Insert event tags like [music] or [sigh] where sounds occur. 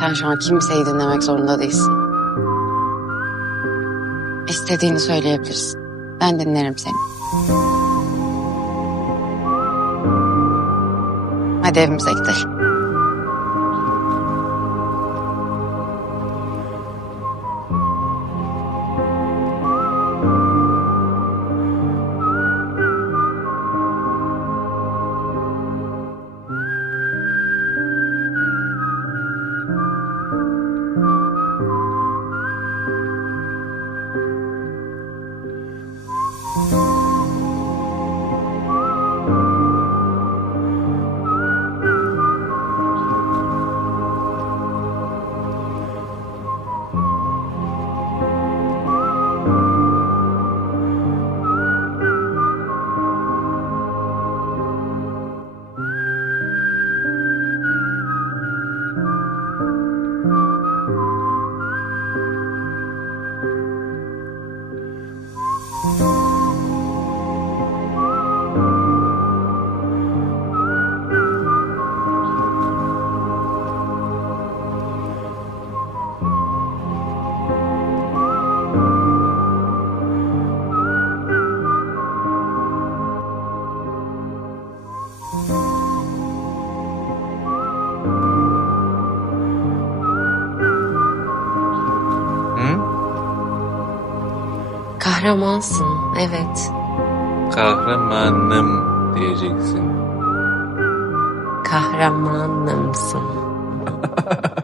Sen şu an kimseyi dinlemek zorunda değilsin. İstediğini söyleyebilirsin. Ben dinlerim seni. Hadi evimize gidelim. Kahramansın, evet. Kahramanım diyeceksin. Kahramanımsın. [laughs]